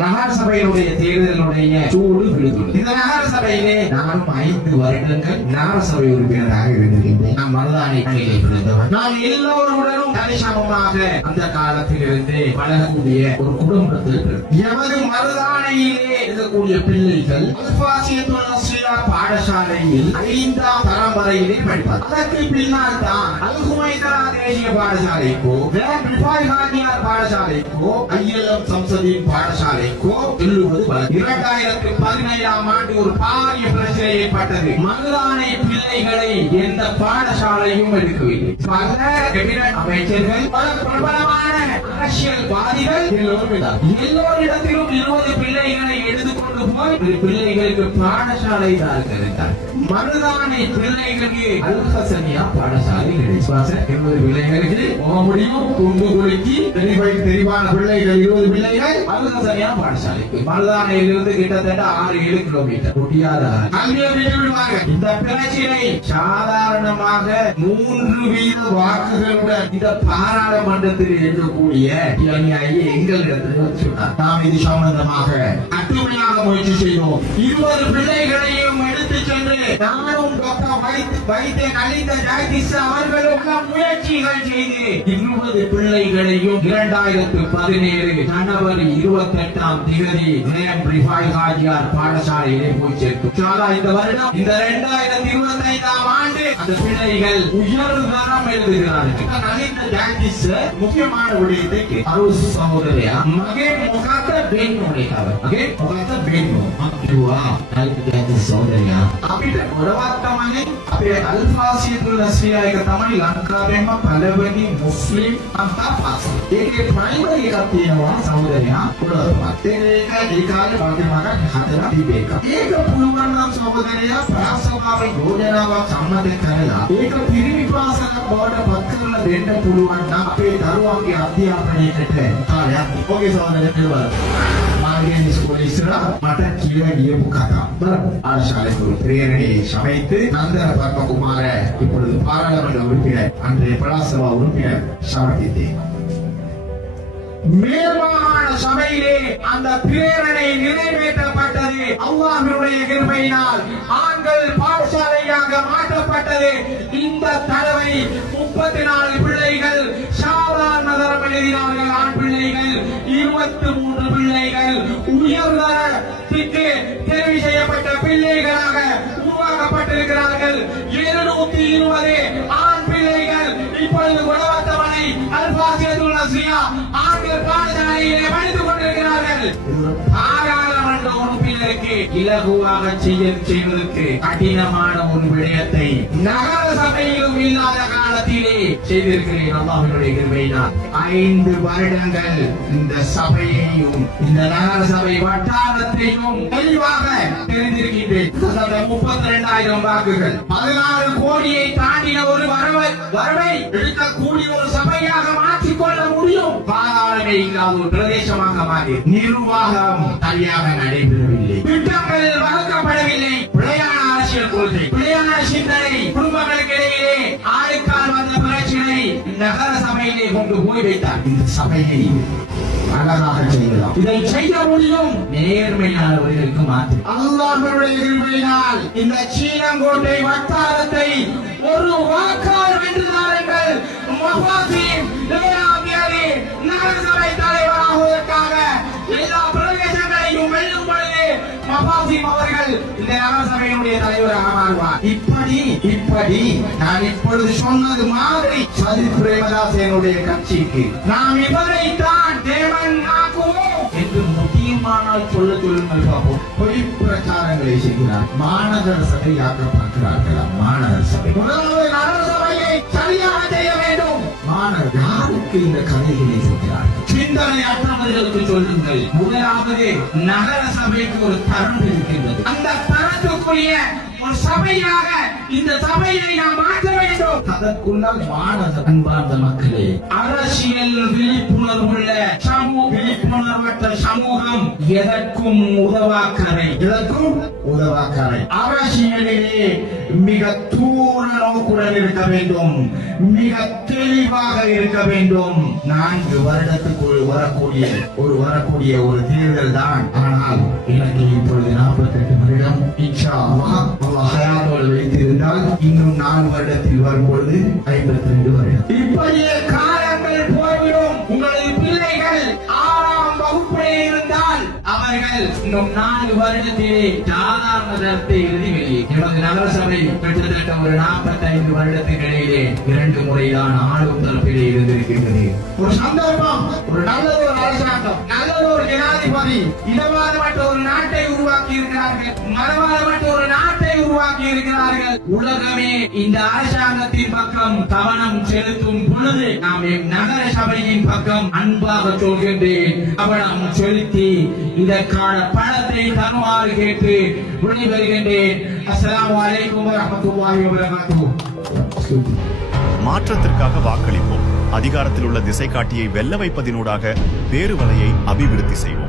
நகர சபையினுடைய தேர்தலுடைய சூடு விழுந்துள்ளது. இந்த நகர சபையிலே நானும் 5 வருடங்கள் நகர சபை உறுப்பினராக இருந்திருக்கின்றேன். நான் மருதானை பணியில் இருந்தவர். நான் எல்லோருடனும் சரிசமமாக அந்த காலத்திலிருந்து பழகக்கூடிய ஒரு குடும்பத்தில் எமது மருதானையிலே இருக்கக்கூடிய பிள்ளைகள் பாடசாலையில் 5ஆம் பரம்பரையிலே படிப்பார். அதற்கு பின்னால் தான் அல்குமைதரா தேசிய பாடசாலைக்கோ பாடசாலைக்கோ ஐஎல்எம் சம்சதியின் பாடசாலைக்கோ செல்லுவது 2017ஆம் ஆண்டு ஒரு பாரிய பிரச்சனை ஏற்பட்டது. மருதானை பிள்ளைகளை எந்த பாடசாலையும் எடுக்கவில்லை. பல கேபினட் அமைச்சர்கள், பல பிரபலமான அரசியல்வாதிகள் எல்லோரிடத்திலும் 20 பிள்ளைகளை எடுத்துக்கொண்டு போய் பிள்ளைகளுக்கு பாடசாலை தான் இருக்கிறார். மருதானை பிள்ளைகளுக்கு அல்ஹசனியா பாடசாலை கிடைப்பாச 20 பிள்ளைகளுக்கு முடியும் துண்டு குலுக்கி தெரிவான பிள்ளைகள் 20 பிள்ளைகள் அல்ஹசனியா பாடசாலைக்கு. மருதானையிலிருந்து கிட்டத்தட்ட 6-7 கிலோமீட்டர் ஒட்டியாத இந்த பிரச்சனை சாதாரணமாக 3 வீத வாக்குகளுடன் இந்த பாராளுமன்றத்தில் இருக்கக்கூடிய எங்களிடத்தில் சொன்னார். நாம் இது சம்பந்தமாக கட்டுமையாக முயற்சி செய்தோம். 20 பிள்ளைகளையும் எடுத்து சென்று நானும் டாக்டர் வைத்திய கலித ஜெயதிஷ் அவர்களும் முயற்சிகள் செய்து 20 பிள்ளைகளையும் 2017 ஜனவரி 28ஆம் தேதி ரிஃபாய் ஹாஜியார் பாடசாலையிலே போய் சேர்க்கும். இந்த வருடம் இந்த 2025ஆம் ஆண்டு அந்த பிள்ளைகள் உயர்தரம் எழுதுகிறார்கள். கலித ஜெயதிஷ் முக்கியமான விடயத்தை அருள் சகோதரியா மகே முகத்த பெண் உடையவர் மகே முகத்த பெண் அப்துவா கலித ஜெயதிஷ் சகோதரியா අපිට ගොඩක් තමයි අපේ අල්ෆාසියතුල් නස්රියා එක තමයි ලංකාවෙම පළවෙනි මුස්ලිම් අන්තර්පාස. ඒකේ ප්‍රයිමරි එකක් තියෙනවා සහෝදරයා ගොඩක්. ඒ කාලේ වගේමකට හදලා තිබේක. ඒක පුළුවන් නම් සහෝදරයා ප්‍රාසභාවේ යෝජනාවක් සම්මත කරලා ඒක පිරිමි පාසලක් බවට පත් කරලා දෙන්න පුළුවන් නම් අපේ දරුවන්ගේ අධ්‍යාපනයේට කාර්යයක්. ඔගේ සහෝදරයා மாரியன் ஸ்கூல் இஸ்ரா மட்ட கீழே கியப்பு கதா பாடசாலைக்கு பிரேரணையை சமைத்து நந்தன பத்மகுமார இப்பொழுது பாராளுமன்ற உறுப்பினர் அன்றைய பலாசபா உறுப்பினர் சமர்ப்பித்தேன். மேல்மாகாண சபையிலே அந்த பிரேரணை நிறைவேற்றப்பட்டது. அல்லாஹ்வுடைய கிருபையினால் ஆண்கள் பாடசாலையாக மாற்றப்பட்டது. இந்த தடவை 34 பிள்ளைகள் சாதாரண தரம் எழுதினார்கள். ஆண் பிள்ளைகள் 23 பிள்ளைகள் உயர்தரத்திற்கு தெரிவு செய்யப்பட்ட பிள்ளைகளாக உருவாக்கப்பட்டிருக்கிறார்கள். 720 ஆண் பிள்ளைகள் இப்பொழுது குணவர்த்தமனை அல்பாசியத்துல் நஸ்ரியா ஆண்கள் பாடசாலையிலே படித்துக் கொண்டிருக்கிறார்கள். பாராளுமன்ற உறுப்பினருக்கு இலகுவாக செய்வதற்கு கடினமான ஒரு விடயத்தை நகர சபையிலும் இல்லாத காலத்திலே செய்திருக்கிறேன். அல்லாஹ்வுடைய கிருபையினால் 5 வருடங்கள் இந்த சபையையும் இந்த நகர சபை வட்டாரத்தையும் தெளிவாக தெரிந்திருக்கின்றேன். 32,000 வாக்குகள் 16 கோடியை தாண்டின ஒரு வரவை எடுக்கக்கூடிய ஒரு சபையாக மாற்றிக்கொள்ள முடியும். பாராளுமே இல்லாத ஒரு பிரதேசமாக மாறி நிர்வாகம் சரியாக நடைபெறவில்லை. திட்டங்கள் வகுக்கப்படவில்லை. பிழையான அரசியல் கொள்கை, பிழையான சிந்தனை, குடும்பங்களுக்கு இடையிலே ஆளுக்கால் வந்த பிரச்சனை நகர சபையிலே கொண்டு போய் வைத்தார். இந்த சபையை அழகாக செய்யலாம். இதை செய்ய முடியும் நேர்மையானவர்களுக்கு மாற்று. அல்லாஹ்வுடைய கிருபையினால் இந்த சீனங்கோட்டை வட்டாரத்தை ஒரு வாக்காளர் வென்று தாருங்கள். மஃபாசிம் நகர சபை தலைவராகுவதற்காக எல்லா பிரதேசங்களையும் வெல்லும் பொழுது மஃபாசிம் அவர்கள் இந்த நகர சபையினுடைய தலைவராக மாறுவார். இப்படி நான் இப்பொழுது சொன்னது மாதிரி சஜித் பிரேமதாசனுடைய கட்சிக்கு நாம் இவரைத்தான் தேவன் ஆக்குவோம் என்று முக்கியமானால் சொல்லுங்கள் பார்ப்போம். பொய் பிரச்சாரங்களை செய்கிறார். மாநகர சபை ஆக்க பார்க்கிறார்களா? மாநகர சபை முதலாவது நகர சபையை சரியாக செய்ய வேண்டும். மாநகர் யாருக்கு இந்த கதைகளை சொல்கிறார்கள்? சிந்தனையற்றவர்களுக்கு சொல்லுங்கள். முதலாவது நகர சபைக்கு ஒரு தரம் இருக்கின்றது. அந்த தரத்துக்குரிய ஒரு சபையாக இந்த சபையை நாம் மாற்ற வேண்டும். அதற்குள்ளால் மாநகர் அன்பார்ந்த மக்களே, அரசியல் விழிப்புணர்வுள்ள விழிப்புணர்வற்ற சமூகம் எதற்கும் உதவாக்கரை. அரசியலிலே மிக தூர நோக்குடன் இருக்க வேண்டும். மிக தெளிவாக இருக்க வேண்டும். 4 வருடத்துக்குள் வரக்கூடிய ஒரு தேர்தல் தான். ஆனால் எனக்கு இப்பொழுது 48 வருடம். இன்ஷா அல்லாஹ் அல்லாஹ் ஹயாத்தோடு வைத்திருந்தால் இன்னும் 4 வருடத்தில் வரும்பொழுது 52 வருடம். இப்படியே காலங்கள் போய்விடும். உங்களது பிள்ளைகள் 6ஆம் வகுப்பிலே இருந்தால் அவர்கள் இன்னும் 4 வருடத்திலே சாதாரண தரத்தை எழுதி வெளியே. எமது நகரசபை கிட்டத்தட்ட ஒரு 45 வருடத்துக்கு இடையிலே 2 முறைதான் ஆளும் தரப்பிலே இருந்திருக்கின்றது. ஒரு சந்தர்ப்பம், ஒரு நல்லதொரு அரசாங்கம், நல்லதொரு ஜனாதிபதி இதவாதமற்ற ஒரு நாட்டை உருவாக்கி இருக்கிறார்கள், மதவாதமற்ற ஒரு நாட்டை உருவாக்கி இருக்கிறார்கள். உலகமே இந்த அரசாங்கத்தின் பக்கம் கவனம் செலுத்தும் பொழுது நாம் நகர சபையின் பக்கம் அன்பாக சொல்கின்றேன், கவனம் செலுத்தி இதற்கான பணத்தை தருமாறு கேட்டு விடைபெறுகின்றேன். அஸ்ஸலாமு அலைக்கும் வரஹ்மத்துல்லாஹி வபரகாத்துஹு. மாற்றத்திற்காக வாக்களிப்போம். அதிகாரத்தில் உள்ள திசை காட்டியை வெல்ல வைப்பதினூடாக வேறு வலையை அபிவிருத்தி செய்வோம்.